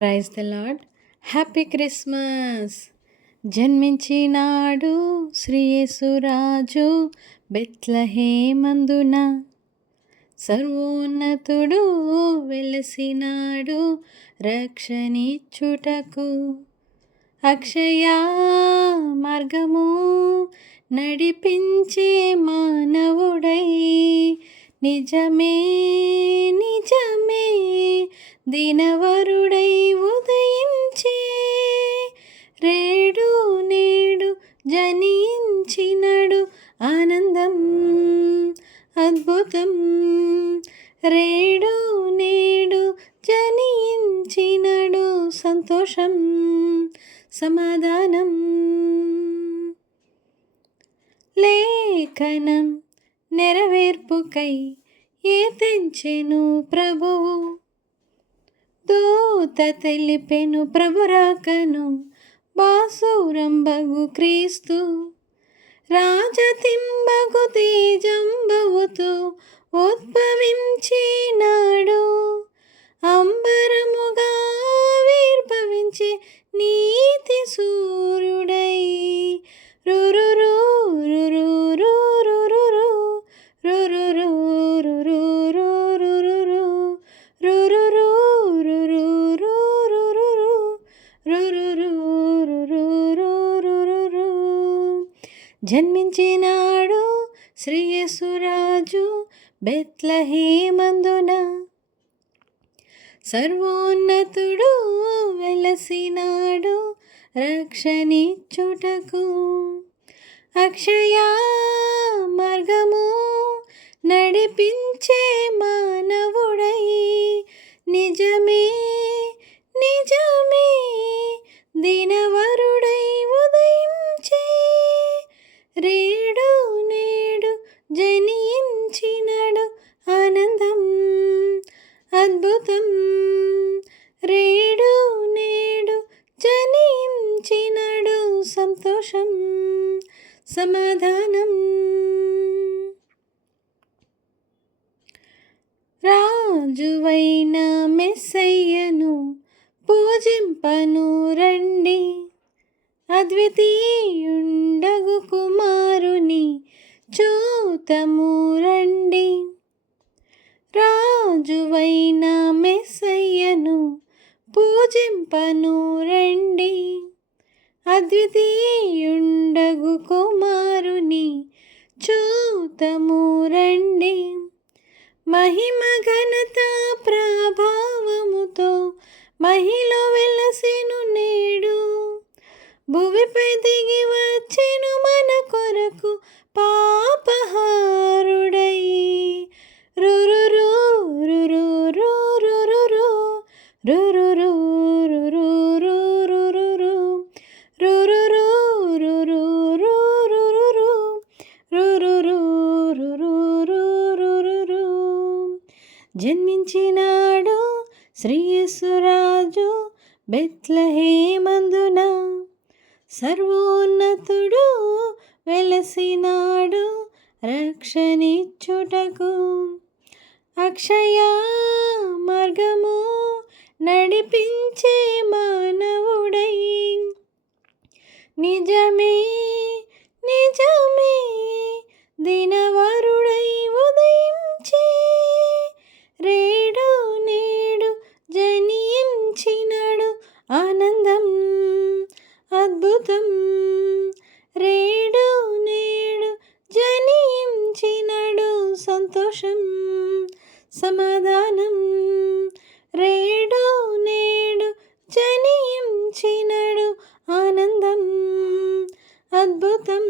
Praise the Lord. Happy Christmas. జన్మించినాడు శ్రీయేసురాజు బెత్లహేమందున, సర్వోన్నతుడు వెలసినాడు రక్షణిచ్చుటకు. అక్షయ మార్గము నడిపించే మానవుడై, నిజమే నిజమే దినవరుడై ఉదయించే, రేడు నేడు జనించినడు ఆనందం అద్భుతం. రేడు నేడు జనించినడు సంతోషం సమాధానం. లేఖనం నెరవేర్పుకై ఏ తెంచెను ప్రభువు, దూత తెలిపెను ప్రభురాకను బాసురంబగు క్రీస్తు. రాజతింబగు తేజంబవుతూ ఉద్భవించినాడు, అంబరముగా ఆవిర్భవించి నీతి సూర్యుడై. రురురు రురురు రురురు రురురు రురురు రురురు రురురు రురురు రురురు. జన్మించినాడు శ్రీయేసురాజు బెత్లహేమందున, సర్వోన్నతుడు వెలసినాడు రక్షణిచ్చుటకు. అక్షయ మార్గము నడిపించే మానవుడై, నిజమే నిజమే దినవరుడై ఉదయించే, రేడు నేడు జనించినడు ఆనందం అద్భుతం. రేడు నేడు జనించినడు సంతోషం సమాధానం. రాజువైన మెస్సయ్యను పూజింపను రండి, అద్వితీయుండగు కుమారుని చూతము రండి. రాజువైన మెస్సయ్యను పూజింపను రండి, అద్వితీయుండగు కుమారుని చూతము రండి. మహిమ ఘనత ప్రభావముతో మహిళ వెలసెను నేడు, భువిపై దిగి వచ్చెను మన కొరకు పాపహారుడై. రురురు రురురు రురురు రురురు రురురు రురురు రురురు రురురు రురురు రురురు. జన్మించినాడు శ్రీయేసురాజు బెత్లహేమందున, సర్వోన్నతుడు వెలసినాడు రక్షణిచ్చుటకు. అక్షయ మార్గము నడిపించే మానవుడై, నిజమే నిజమే దినవరుడై ఉదయించే, రేడు నేడు జనించినడు ఆనందం అద్భుతం. రేడు నేడు జనించినడు సంతోషం సమాధానం. రేడు నేడు జనించినడు ఆనందం అద్భుతం.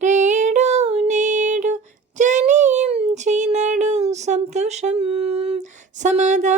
రేడు నేడు జనించినడు సంతోషం సమాధానం.